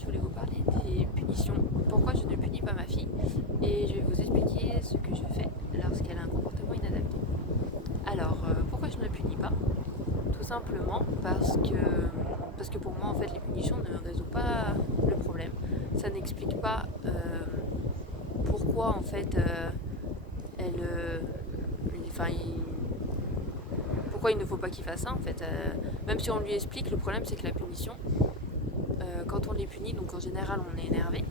je voulais vous parler des punitions. Pourquoi je ne punis pas ma fille et je vais vous expliquer ce que je fais lorsqu'elle a un comportement inadapté. Alors, pourquoi je ne punis pas? Tout simplement parce que pour moi, en fait, les punitions ne résolvent pas le problème. Ça n'explique pas pourquoi, en fait, elle... Enfin, pourquoi il ne faut pas qu'il fasse ça, en fait. Même si on lui explique, le problème, c'est que la punition, quand on les punit, donc en général on est énervé,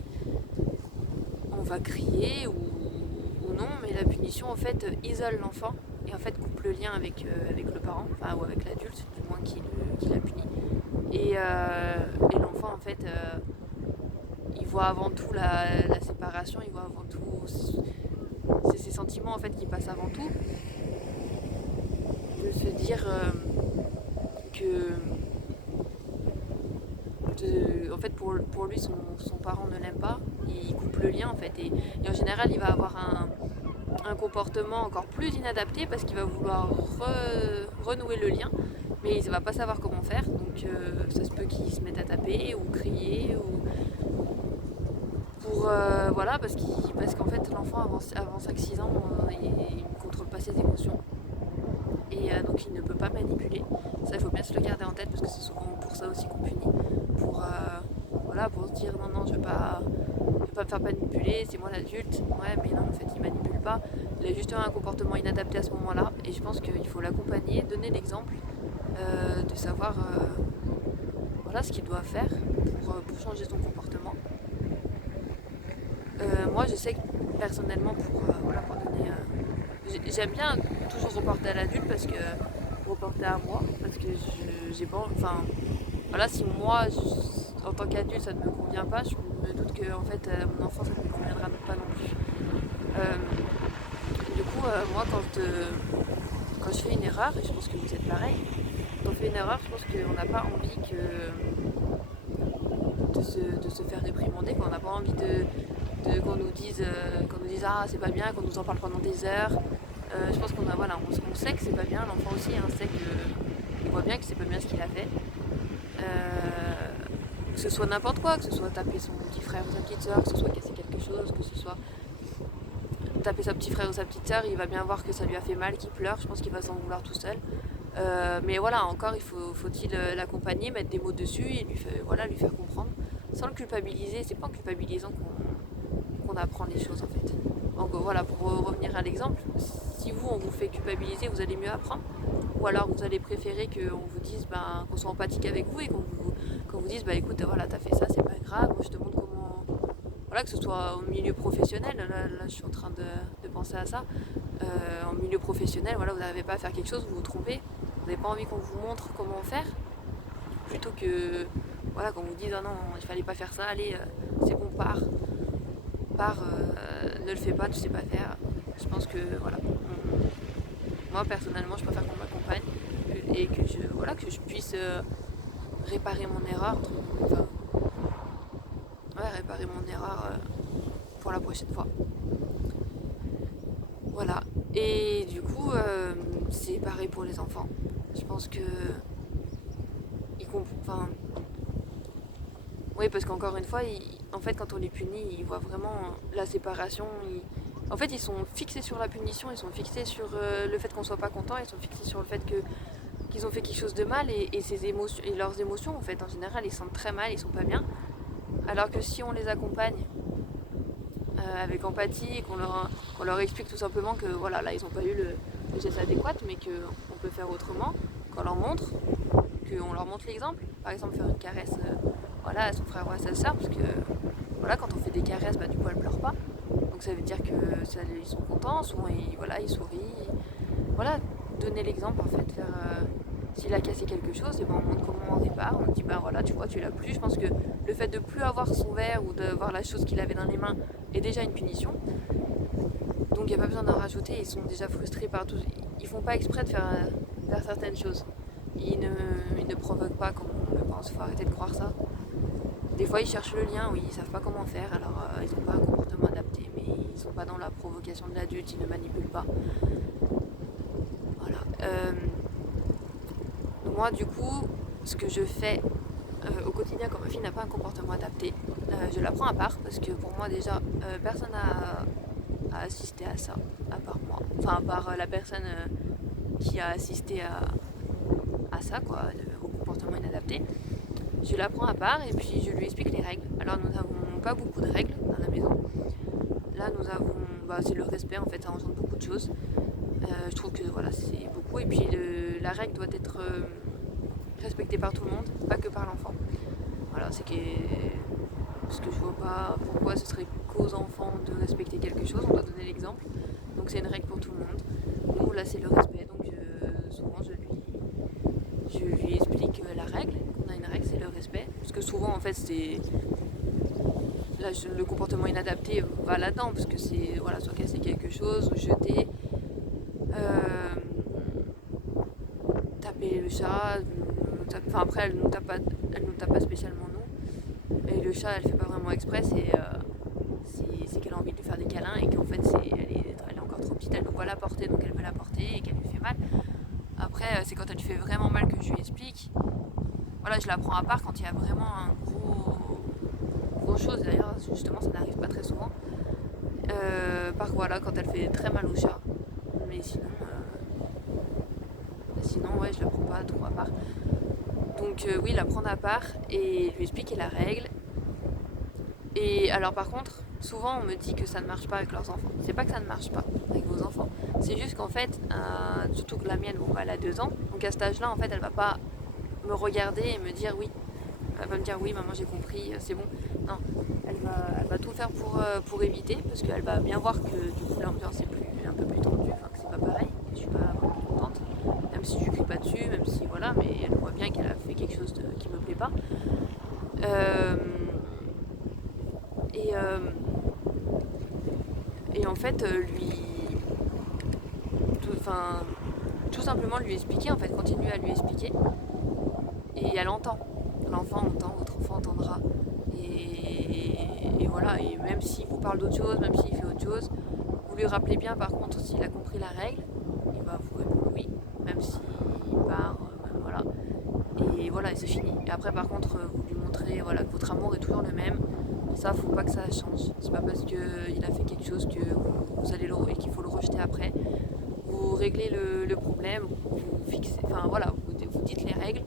on va crier ou non, mais la punition en fait isole l'enfant et en fait coupe le lien avec le parent, enfin ou avec l'adulte du moins qui l'a puni. Et l'enfant en fait il voit avant tout la séparation, il voit avant tout c'est ses sentiments en fait qui passent avant tout. De se dire que en fait pour lui son parent ne l'aime pas, il coupe le lien en fait et en général il va avoir un comportement encore plus inadapté parce qu'il va vouloir renouer le lien mais il ne va pas savoir comment faire, donc ça se peut qu'il se mette à taper ou crier ou pour voilà parce qu'en fait l'enfant avant 5-6 ans il ne contrôle pas ses émotions et donc il ne peut pas manipuler. Ça, il faut bien se le garder en tête parce que c'est souvent pour ça aussi qu'on punit. Voilà, pour se dire non, je vais pas me faire manipuler, c'est moi l'adulte. Ouais, mais non, en fait, il manipule pas. Il a justement un comportement inadapté à ce moment-là et je pense qu'il faut l'accompagner, donner l'exemple, de savoir voilà, ce qu'il doit faire pour changer son comportement. Moi, je sais que personnellement, pour donner. J'aime bien toujours reporter à l'adulte parce que reporter à moi parce que j'ai pas. Enfin, voilà, si moi, en tant qu'adulte, ça ne me convient pas, je me doute que en fait, mon enfant, ça ne lui conviendra pas non plus. Du coup, moi, quand je fais une erreur, et je pense que vous êtes pareil, quand on fait une erreur, je pense qu'on n'a pas envie de se faire réprimander, qu'on n'a pas envie qu'on nous dise ah c'est pas bien, qu'on nous en parle pendant des heures. Je pense on sait que c'est pas bien, l'enfant aussi sait qu'il voit bien que c'est pas bien ce qu'il a fait. Que ce soit n'importe quoi, que ce soit taper son petit frère ou sa petite soeur, que ce soit casser quelque chose, que ce soit taper sa petit frère ou sa petite soeur, il va bien voir que ça lui a fait mal, qu'il pleure, je pense qu'il va s'en vouloir tout seul. Mais voilà, encore faut-il l'accompagner, mettre des mots dessus et lui faire comprendre, sans le culpabiliser. C'est pas en culpabilisant qu'on apprend les choses en fait. Donc voilà, pour revenir à l'exemple, si on vous fait culpabiliser, vous allez mieux apprendre. Ou alors vous allez préférer qu'on vous dise, qu'on soit empathique avec vous et qu'on vous dise, écoute, voilà, t'as fait ça, c'est pas grave, moi je te montre comment. Voilà, que ce soit au milieu professionnel, là je suis en train de penser à ça. En milieu professionnel, voilà, vous n'arrivez pas à faire quelque chose, vous vous trompez, vous n'avez pas envie qu'on vous montre comment faire, plutôt que voilà, qu'on vous dise, ah non, il fallait pas faire ça, allez, c'est bon, pars, ne le fais pas, tu sais pas faire. Je pense que voilà, moi personnellement, je préfère qu'on m'accompagne et que je puisse réparer mon erreur, enfin, réparer mon erreur pour la prochaine fois. Voilà. Et du coup, c'est pareil pour les enfants. Je pense que enfin, oui, parce qu'encore une fois, en fait, quand on les punit, ils voient vraiment la séparation. En fait, ils sont fixés sur la punition, ils sont fixés sur le fait qu'on soit pas content, ils sont fixés sur le fait qu'ils ont fait quelque chose de mal et ces émotions et leurs émotions, en fait, en général, ils se sentent très mal, ils sont pas bien. Alors que si on les accompagne avec empathie et qu'on leur explique tout simplement que voilà, là, ils n'ont pas eu le geste adéquat, mais qu'on peut faire autrement, qu'on leur montre l'exemple. Par exemple, faire une caresse voilà, à son frère ou à sa soeur, parce que voilà, quand on fait des caresses, du coup, elle pleure pas. Donc ça veut dire que ils sont contents, souvent ils sourient. Voilà, donner l'exemple en fait, faire s'il a cassé quelque chose, et on montre comment on répare, on dit voilà, tu vois, tu l'as plus. Je pense que le fait de plus avoir son verre ou de voir la chose qu'il avait dans les mains est déjà une punition. Donc il n'y a pas besoin d'en rajouter, ils sont déjà frustrés par tout. Ils font pas exprès de faire certaines choses. Ils ne provoquent pas comme on le pense, faut arrêter de croire ça. Des fois ils cherchent le lien, oui, ils savent pas comment faire, alors ils n'ont pas un comportement adapté, mais ils sont pas dans la provocation de l'adulte, ils ne manipulent pas. Voilà. Moi du coup, ce que je fais au quotidien quand ma fille n'a pas un comportement adapté, je la prends à part parce que pour moi déjà personne n'a assisté à ça à part moi, enfin à part la personne qui a assisté à ça quoi, au comportement inadapté. Je la prends à part et puis je lui explique les règles. Alors nous n'avons pas beaucoup de règles dans la maison. Là nous avons, c'est le respect en fait, ça engendre beaucoup de choses. Je trouve que voilà c'est beaucoup et puis la règle doit être respectée par tout le monde, pas que par l'enfant. Voilà, c'est que parce que je vois pas pourquoi ce serait qu'aux enfants de respecter quelque chose, on doit donner l'exemple. Donc c'est une règle pour tout le monde. Nous là c'est le respect, donc souvent je lui explique la règle, qu'on a une règle, c'est le respect. Parce que souvent en fait c'est là, le comportement inadapté va là-dedans, parce que c'est voilà, soit casser quelque chose, ou jeter, taper le chat, enfin après elle nous tape pas spécialement nous. Et le chat elle fait pas vraiment exprès, c'est qu'elle a envie de lui faire des câlins et qu'en fait elle est encore trop petite, elle ne peut pas la porter donc elle veut la porter et qu'elle lui fait mal. Après c'est quand elle lui fait vraiment mal que je lui explique. Voilà, je la prends à part quand il y a vraiment un gros chose, d'ailleurs justement ça n'arrive pas très souvent. Voilà, quand elle fait très mal au chat. Mais sinon ouais je la prends pas trop à part. Donc oui, la prendre à part et lui expliquer la règle. Et alors par contre, souvent on me dit que ça ne marche pas avec leurs enfants. C'est pas que ça ne marche pas avec vos enfants. C'est juste qu'en fait, surtout que la mienne, elle a 2 ans. Donc à cet âge-là, en fait, elle va pas me regarder et me dire oui. Elle va me dire oui, maman, j'ai compris, c'est bon. Non, elle va tout faire pour éviter, parce qu'elle va bien voir que du coup l'ambiance est un peu plus tendue, enfin que c'est pas pareil. Je suis pas vraiment contente, même si je crie pas dessus, même si voilà, mais elle voit bien qu'elle a fait quelque chose qui me plaît pas. Et en fait, tout simplement lui expliquer, en fait, continuer à lui expliquer. Et elle entend. L'enfant entend, votre enfant entendra. Et voilà, et même s'il vous parle d'autre chose, même s'il fait autre chose, vous lui rappelez bien par contre s'il a compris la règle, il va vous répondre oui, même s'il part, voilà. Et voilà, et c'est fini. Et après par contre, vous lui montrez voilà, que votre amour est toujours le même. Ça, faut pas que ça change. C'est pas parce qu'il a fait quelque chose que vous allez et qu'il faut le rejeter après. Vous réglez le problème, vous fixez, enfin voilà, vous dites les règles,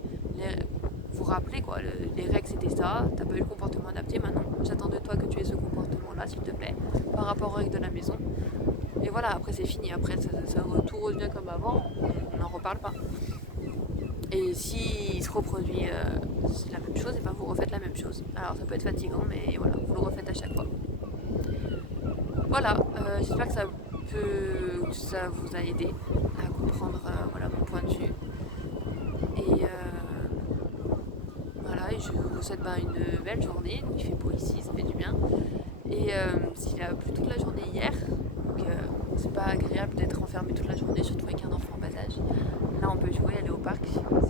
vous rappelez quoi, les règles c'était ça, t'as pas eu le comportement adapté, maintenant j'attends de toi que tu aies ce comportement-là s'il te plaît, par rapport aux règles de la maison. Et voilà, après c'est fini, après tout revient comme avant, on n'en reparle pas. Et s'il se reproduit la même chose, et ben vous refaites la même chose. Alors ça peut être fatigant, mais voilà, vous le refaites à chaque fois. Voilà, j'espère que ça vous a aidé à comprendre voilà, mon point de vue. Et voilà, et je vous souhaite une belle journée. Il fait beau ici, ça fait du bien. Et s'il a plu toute la journée hier, donc c'est pas agréable d'être enfermé toute la journée, surtout avec un enfant en bas âge. Là on peut jouer, aller au parc, c'est cool.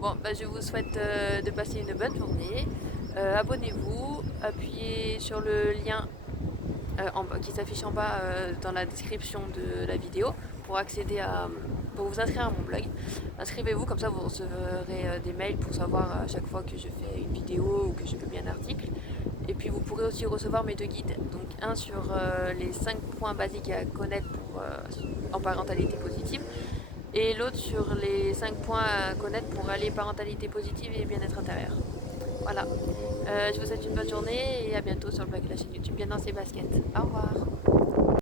Bon, je vous souhaite de passer une bonne journée. Abonnez-vous, appuyez sur le lien qui s'affiche en bas dans la description de la vidéo pour vous inscrire à mon blog. Inscrivez-vous, comme ça vous recevrez des mails pour savoir à chaque fois que je fais une vidéo ou que je publie un article. Et puis vous pourrez aussi recevoir mes 2 guides, donc un sur les 5 points basiques à connaître en parentalité positive, et l'autre sur les 5 points à connaître pour aller parentalité positive et bien-être intérieur. Voilà, je vous souhaite une bonne journée et à bientôt sur le blog et la chaîne YouTube Bien dans ses baskets. Au revoir.